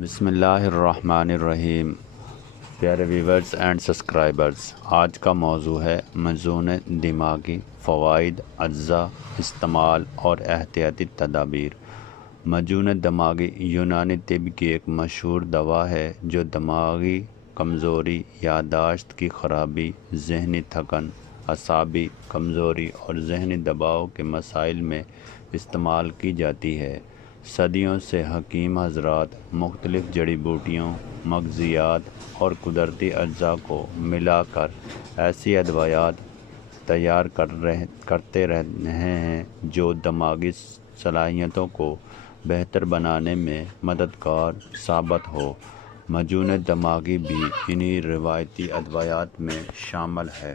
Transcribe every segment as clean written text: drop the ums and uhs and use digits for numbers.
بسم اللہ الرحمن الرحیم۔ پیارے ویورز اینڈ سبسکرائبرز، آج کا موضوع ہے مجنون دماغی، فوائد، اجزاء، استعمال اور احتیاطی تدابیر۔ مجنون دماغی یونانی طب کی ایک مشہور دوا ہے جو دماغی کمزوری، یادداشت کی خرابی، ذہنی تھکن، اعصابی کمزوری اور ذہنی دباؤ کے مسائل میں استعمال کی جاتی ہے۔ صدیوں سے حکیم حضرات مختلف جڑی بوٹیوں، مغزیات اور قدرتی اجزاء کو ملا کر ایسی ادویات تیار کرتے رہے ہیں جو دماغی صلاحیتوں کو بہتر بنانے میں مددگار ثابت ہو۔ مجنون دماغی بھی انہی روایتی ادویات میں شامل ہے۔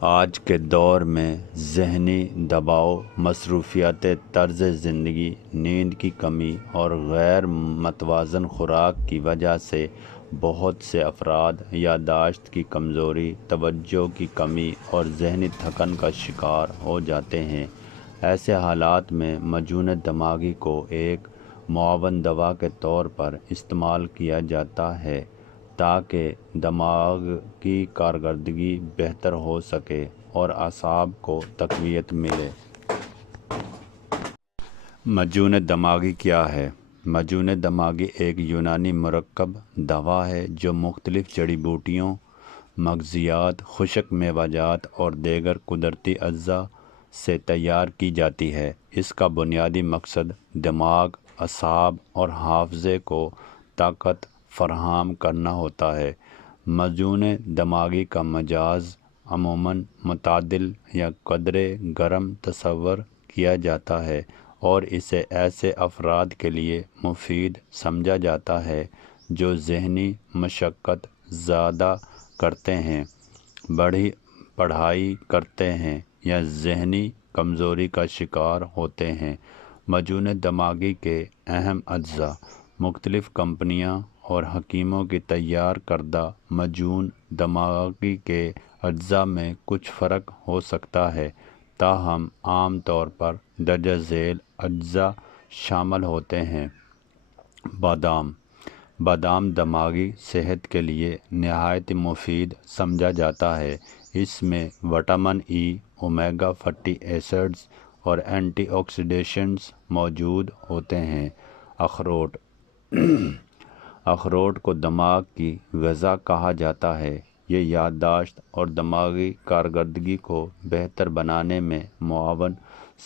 آج کے دور میں ذہنی دباؤ، مصروفیات طرز زندگی، نیند کی کمی اور غیر متوازن خوراک کی وجہ سے بہت سے افراد یادداشت کی کمزوری، توجہ کی کمی اور ذہنی تھکن کا شکار ہو جاتے ہیں۔ ایسے حالات میں مجنون دماغی کو ایک معاون دوا کے طور پر استعمال کیا جاتا ہے تاکہ دماغ کی کارکردگی بہتر ہو سکے اور اعصاب کو تقویت ملے۔ مجنون دماغی کیا ہے؟ مجنون دماغی ایک یونانی مرکب دوا ہے جو مختلف جڑی بوٹیوں، مغزیات، خشک میوہ جات اور دیگر قدرتی اجزاء سے تیار کی جاتی ہے۔ اس کا بنیادی مقصد دماغ، اعصاب اور حافظے کو طاقت فراہم کرنا ہوتا ہے۔ مجنون دماغی کا مزاج عموماً معتدل یا قدرے گرم تصور کیا جاتا ہے اور اسے ایسے افراد کے لیے مفید سمجھا جاتا ہے جو ذہنی مشقت زیادہ کرتے ہیں، پڑھائی کرتے ہیں یا ذہنی کمزوری کا شکار ہوتے ہیں۔ مجنون دماغی کے اہم اجزاء۔ مختلف کمپنیاں اور حکیموں کی تیار کردہ مجنون دماغی کے اجزاء میں کچھ فرق ہو سکتا ہے، تاہم عام طور پر درج ذیل اجزاء شامل ہوتے ہیں۔ بادام۔ بادام دماغی صحت کے لیے نہایت مفید سمجھا جاتا ہے۔ اس میں vitamin E, omega fatty acids اور اینٹی آکسیڈینٹس موجود ہوتے ہیں۔ اخروٹ۔ اخروٹ کو دماغ کی غذا کہا جاتا ہے۔ یہ یادداشت اور دماغی کارکردگی کو بہتر بنانے میں معاون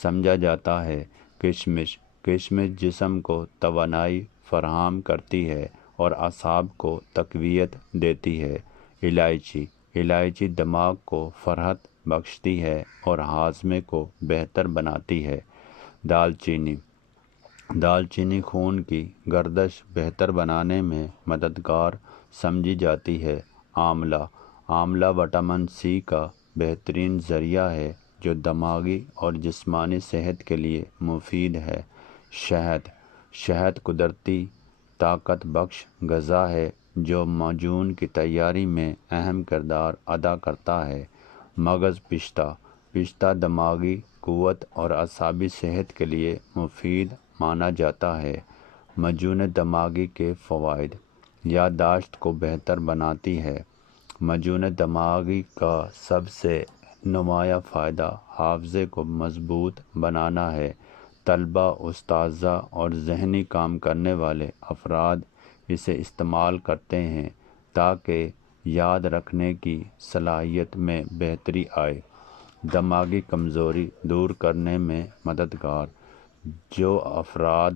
سمجھا جاتا ہے۔ کشمش۔ کشمش جسم کو توانائی فراہم کرتی ہے اور اعصاب کو تقویت دیتی ہے۔ الائچی۔ الائچی دماغ کو فرحت بخشتی ہے اور ہاضمے کو بہتر بناتی ہے۔ دال چینی۔ دال چینی خون کی گردش بہتر بنانے میں مددگار سمجھی جاتی ہے۔ آملہ۔ آملہ وٹامن سی کا بہترین ذریعہ ہے جو دماغی اور جسمانی صحت کے لیے مفید ہے۔ شہد۔ شہد قدرتی طاقت بخش غذا ہے جو معجون کی تیاری میں اہم کردار ادا کرتا ہے۔ مغز پشتہ۔ پشتہ دماغی قوت اور اعصابی صحت کے لیے مفید مانا جاتا ہے۔ مجنون دماغی کے فوائد۔ یادداشت کو بہتر بناتی ہے۔ مجنون دماغی کا سب سے نمایاں فائدہ حافظے کو مضبوط بنانا ہے۔ طلباء، اساتذہ اور ذہنی کام کرنے والے افراد اسے استعمال کرتے ہیں تاکہ یاد رکھنے کی صلاحیت میں بہتری آئے۔ دماغی کمزوری دور کرنے میں مددگار۔ جو افراد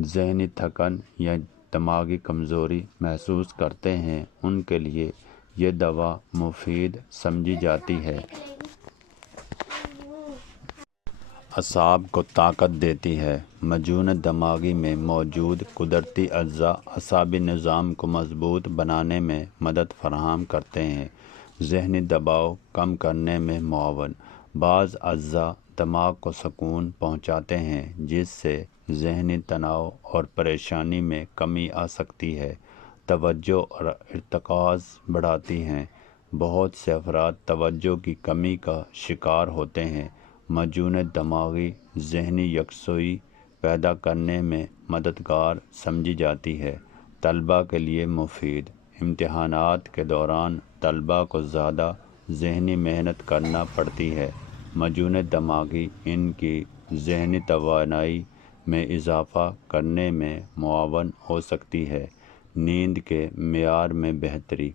ذہنی تھکن یا دماغی کمزوری محسوس کرتے ہیں ان کے لیے یہ دوا مفید سمجھی جاتی ہے۔ اعصاب کو طاقت دیتی ہے۔ مجنون دماغی میں موجود قدرتی اجزاء اعصابی نظام کو مضبوط بنانے میں مدد فراہم کرتے ہیں۔ ذہنی دباؤ کم کرنے میں معاون۔ بعض اجزاء دماغ کو سکون پہنچاتے ہیں جس سے ذہنی تناؤ اور پریشانی میں کمی آ سکتی ہے۔ توجہ اور ارتکاز بڑھاتی ہیں۔ بہت سے افراد توجہ کی کمی کا شکار ہوتے ہیں۔ مجنون دماغی ذہنی یکسوئی پیدا کرنے میں مددگار سمجھی جاتی ہے۔ طلباء کے لیے مفید: امتحانات کے دوران طلباء کو زیادہ ذہنی محنت کرنا پڑتی ہے۔ مجون دماغی ان کی ذہنی توانائی میں اضافہ کرنے میں معاون ہو سکتی ہے۔ نیند کے معیار میں بہتری: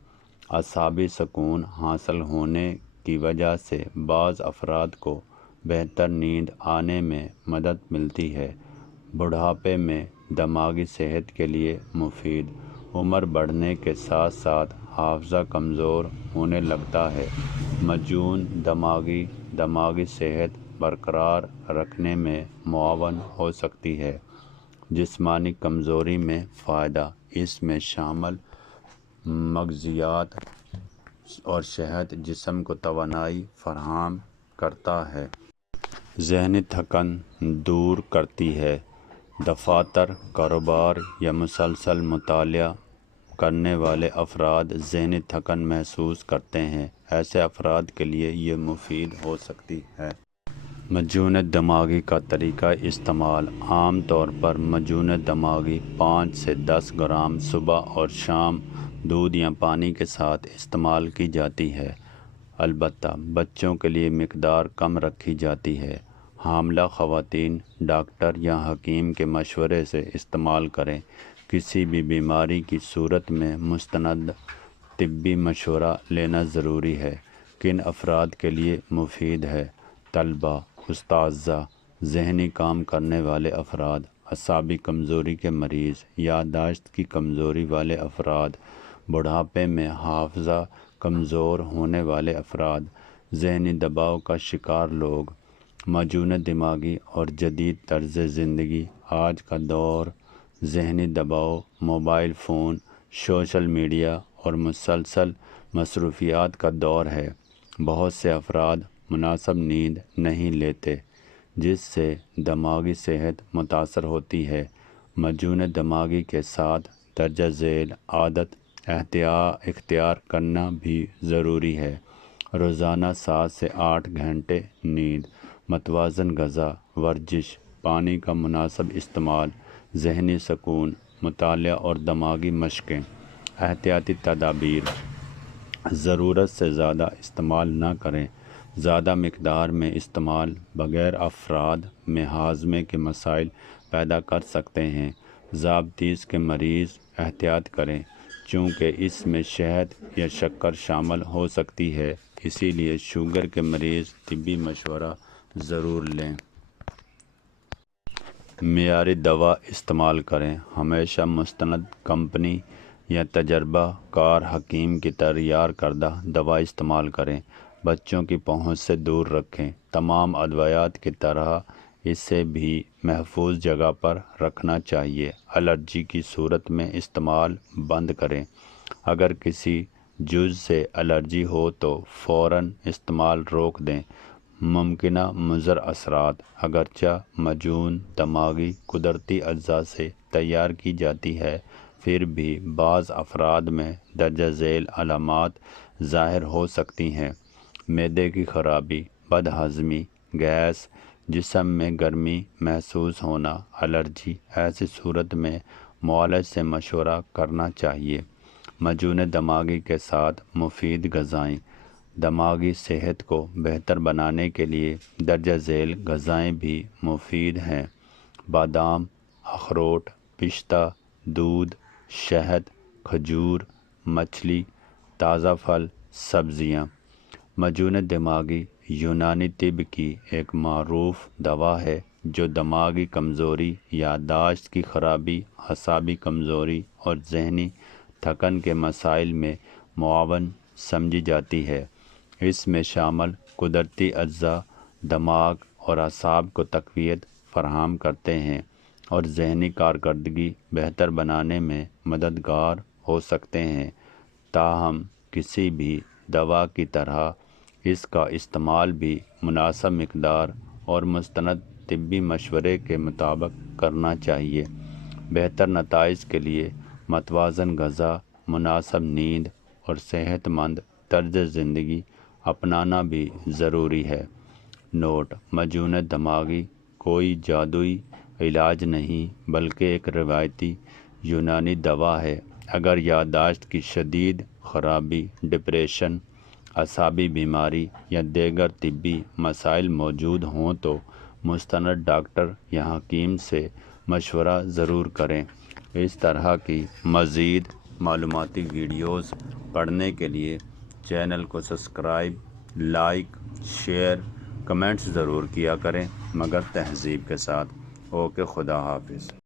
اعصابی سکون حاصل ہونے کی وجہ سے بعض افراد کو بہتر نیند آنے میں مدد ملتی ہے۔ بڑھاپے میں دماغی صحت کے لیے مفید: عمر بڑھنے کے ساتھ ساتھ حافظہ کمزور ہونے لگتا ہے۔ مجون دماغی صحت برقرار رکھنے میں معاون ہو سکتی ہے۔ جسمانی کمزوری میں فائدہ: اس میں شامل مغزیات اور شہد جسم کو توانائی فراہم کرتا ہے۔ ذہنی تھکن دور کرتی ہے۔ دفاتر، کاروبار یا مسلسل مطالعہ کرنے والے افراد ذہنی تھکن محسوس کرتے ہیں۔ ایسے افراد کے لیے یہ مفید ہو سکتی ہے۔ مجون دماغی کا طریقہ استعمال: عام طور پر مجون دماغی 5 سے 10 گرام صبح اور شام دودھ یا پانی کے ساتھ استعمال کی جاتی ہے، البتہ بچوں کے لیے مقدار کم رکھی جاتی ہے۔ حاملہ خواتین ڈاکٹر یا حکیم کے مشورے سے استعمال کریں۔ کسی بھی بیماری کی صورت میں مستند طبی مشورہ لینا ضروری ہے۔ کن افراد کے لیے مفید ہے؟ طلباء، اساتذہ، ذہنی کام کرنے والے افراد، اعصابی کمزوری کے مریض، یادداشت کی کمزوری والے افراد، بڑھاپے میں حافظہ کمزور ہونے والے افراد، ذہنی دباؤ کا شکار لوگ۔ مجون دماغی اور جدید طرز زندگی: آج کا دور ذہنی دباؤ، موبائل فون، سوشل میڈیا اور مسلسل مصروفیات کا دور ہے۔ بہت سے افراد مناسب نیند نہیں لیتے، جس سے دماغی صحت متاثر ہوتی ہے۔ مجون دماغی کے ساتھ درجہ ذیل عادت اختیار کرنا بھی ضروری ہے۔ روزانہ 7 سے 8 گھنٹے نیند، متوازن غذا، ورزش، پانی کا مناسب استعمال، ذہنی سکون، مطالعہ اور دماغی مشقیں۔ احتیاطی تدابیر: ضرورت سے زیادہ استعمال نہ کریں۔ زیادہ مقدار میں استعمال بغیر افراد میں ہاضمے کے مسائل پیدا کر سکتے ہیں۔ ذیابیطس کے مریض احتیاط کریں، چونکہ اس میں شہد یا شکر شامل ہو سکتی ہے، اسی لیے شوگر کے مریض طبی مشورہ ضرور لیں۔ معیاری دوا استعمال کریں۔ ہمیشہ مستند کمپنی یا تجربہ کار حکیم کی تیار کردہ دوا استعمال کریں۔ بچوں کی پہنچ سے دور رکھیں۔ تمام ادویات کی طرح اسے بھی محفوظ جگہ پر رکھنا چاہیے۔ الرجی کی صورت میں استعمال بند کریں۔ اگر کسی جز سے الرجی ہو تو فوراً استعمال روک دیں۔ ممکنہ مضر اثرات: اگرچہ مجون دماغی قدرتی اجزاء سے تیار کی جاتی ہے، پھر بھی بعض افراد میں درجہ ذیل علامات ظاہر ہو سکتی ہیں۔ معدے کی خرابی، بد ہضمی، گیس، جسم میں گرمی محسوس ہونا، الرجی۔ ایسی صورت میں معالج سے مشورہ کرنا چاہیے۔ مجون دماغی کے ساتھ مفید غذائیں: دماغی صحت کو بہتر بنانے کے لیے درجہ ذیل غذائیں بھی مفید ہیں۔ بادام، اخروٹ، پستہ، دودھ، شہد، کھجور، مچھلی، تازہ پھل، سبزیاں۔ مجون دماغی یونانی طب کی ایک معروف دوا ہے جو دماغی کمزوری، یادداشت کی خرابی، اعصابی کمزوری اور ذہنی تھکن کے مسائل میں معاون سمجھی جاتی ہے۔ اس میں شامل قدرتی اجزاء دماغ اور اعصاب کو تقویت فراہم کرتے ہیں اور ذہنی کارکردگی بہتر بنانے میں مددگار ہو سکتے ہیں۔ تاہم کسی بھی دوا کی طرح اس کا استعمال بھی مناسب مقدار اور مستند طبی مشورے کے مطابق کرنا چاہیے۔ بہتر نتائج کے لیے متوازن غذا، مناسب نیند اور صحت مند طرز زندگی اپنانا بھی ضروری ہے۔ نوٹ: مجون دماغی کوئی جادوئی علاج نہیں بلکہ ایک روایتی یونانی دوا ہے۔ اگر یادداشت کی شدید خرابی، ڈپریشن، اعصابی بیماری یا دیگر طبی مسائل موجود ہوں تو مستند ڈاکٹر یا حکیم سے مشورہ ضرور کریں۔ اس طرح کی مزید معلوماتی ویڈیوز پڑھنے کے لیے چینل کو سبسکرائب، لائک، شیئر، کمنٹس ضرور کیا کریں، مگر تہذیب کے ساتھ۔ اوکے، خدا حافظ۔